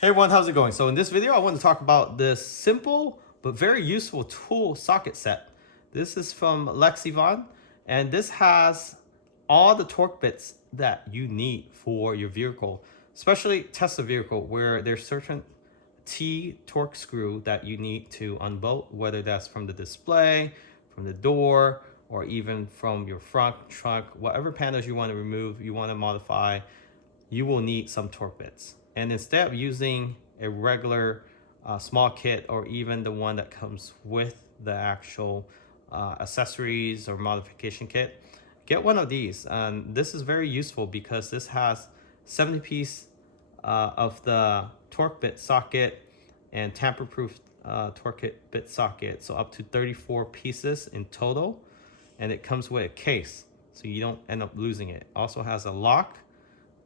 Hey everyone, how's it going? So in this video, I want to talk about this simple but very useful tool socket set. This is from Lexivon, and this has all the torque bits that you need for your vehicle, especially Tesla vehicle, where there's certain T torque screw that you need to unbolt, whether that's from the display, from the door, or even from your front trunk, whatever panels you want to remove, you want to modify, you will need some torque bits. And instead of using a regular small kit or even the one that comes with the actual accessories or modification kit, get one of these. And this is very useful because this has 70 piece of the torque bit socket and tamper-proof torque bit socket, so up to 34 pieces in total, and it comes with a case so you don't end up losing it. Also has a lock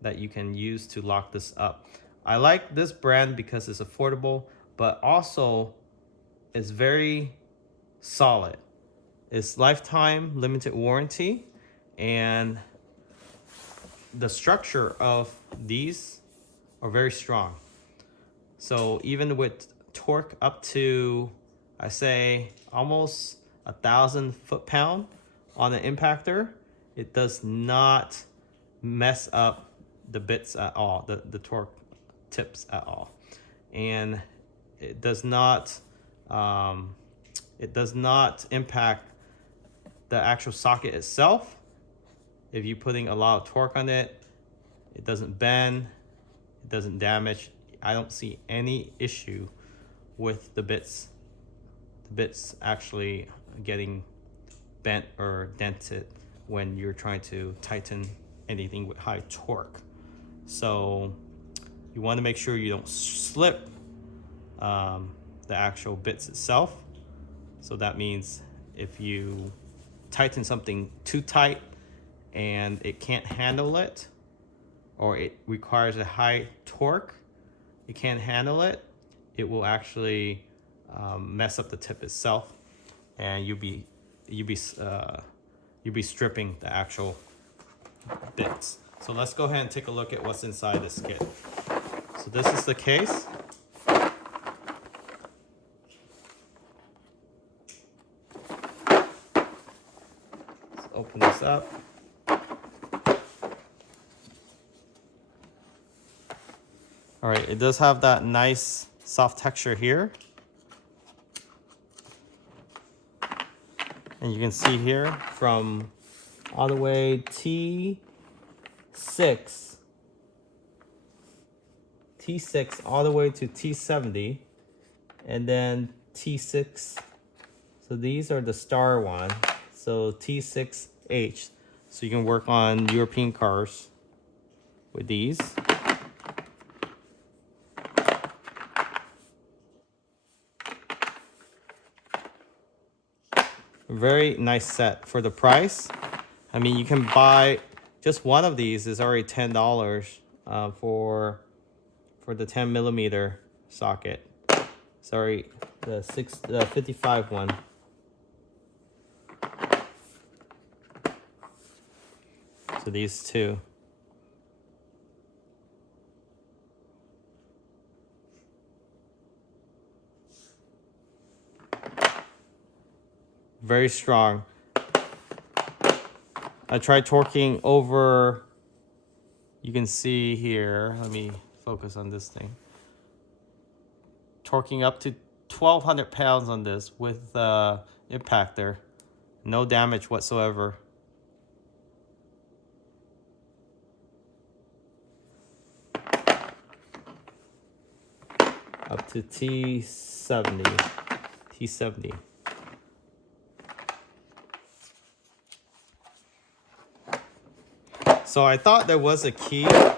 that you can use to lock this up. I like this brand because it's affordable, but also it's very solid. It's lifetime limited warranty, and the structure of these are very strong. So even with torque up to, I say, almost 1,000 foot-pound on an impactor, it does not mess up the bits at all, the torque tips at all. And it does not impact the actual socket itself. If you're putting a lot of torque on it, it doesn't bend, it doesn't damage. I don't see any issue with the bits actually getting bent or dented when you're trying to tighten anything with high torque. So you want to make sure you don't slip the actual bits itself. So that means if you tighten something too tight and it can't handle it, or it requires a high torque, it can't handle it, it will actually mess up the tip itself, and you'll be stripping the actual bits. So let's go ahead and take a look at what's inside this kit. So this is the case. Let's open this up. All right, it does have that nice soft texture here. And you can see here from all the way T6 all the way to T70, and then T6. So these are the star one. So T6H. So you can work on European cars with these. Very nice set for the price. I mean, you can buy just one of these is already $10 for the 10 millimeter socket. Sorry, the 55 one. So these two. Very strong. I tried torquing over, you can see here, let me focus on this thing. Torquing up to 1,200 pounds on this with the impactor. No damage whatsoever. Up to T70. So I thought there was a key. I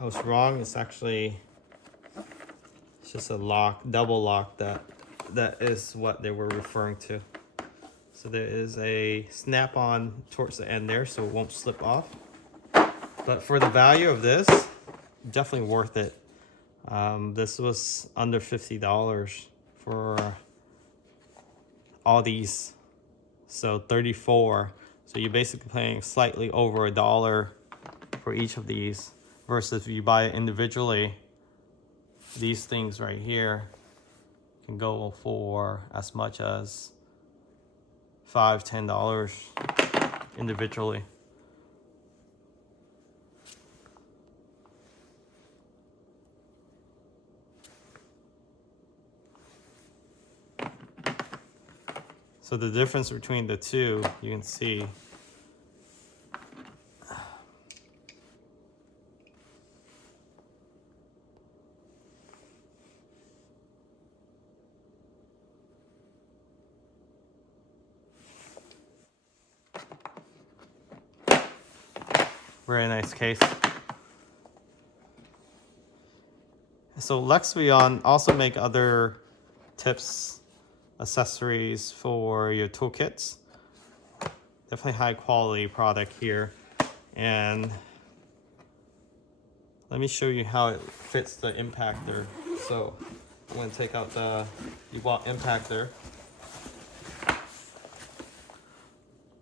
was wrong. It's just a lock, double lock that is what they were referring to. So there is a snap-on towards the end there, so it won't slip off. But for the value of this, definitely worth it. This was under $50 for all these. So 34. So you're basically paying slightly over $1 for each of these, versus if you buy it individually, these things right here can go for as much as $5–10 individually. So the difference between the two, you can see. Very nice case. So Lexivon also make other tips, accessories for your toolkits. Definitely high quality product here. And let me show you how it fits the impactor. So I'm going to take out the DeWalt impactor.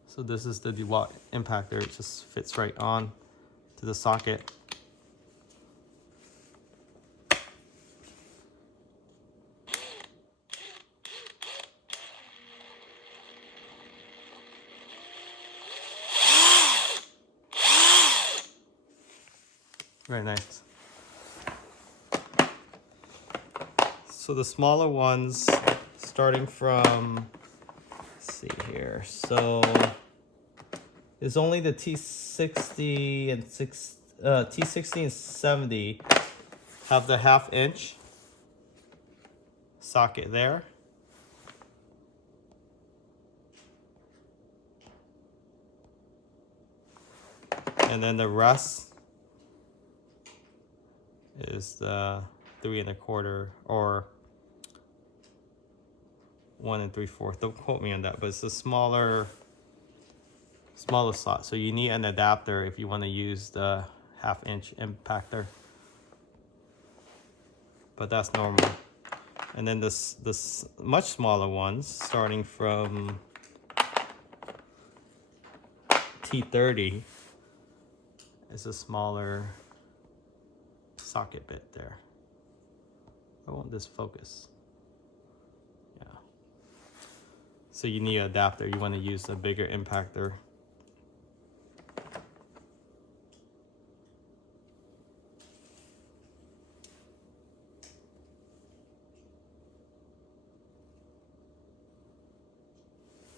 So this is the DeWalt impactor. It just fits right on to the socket. Very nice. So the smaller ones, starting from, let's see here. So it's only the T60 and T60 and 70 have the 1/2 inch socket there. And then the rest is the 3 1/4 or 1 3/4. Don't quote me on that, but it's a smaller slot. So you need an adapter if you want to use the 1/2 inch impactor. But that's normal. And then this much smaller ones, starting from T30, is a smaller socket bit there. I want this focus. Yeah. So you need an adapter. You want to use a bigger impactor.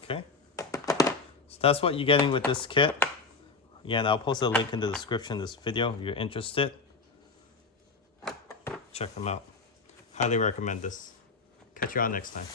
Okay. So that's what you're getting with this kit. Again, I'll post a link in the description of this video if you're interested. Check them out. Highly recommend this. Catch you on next time.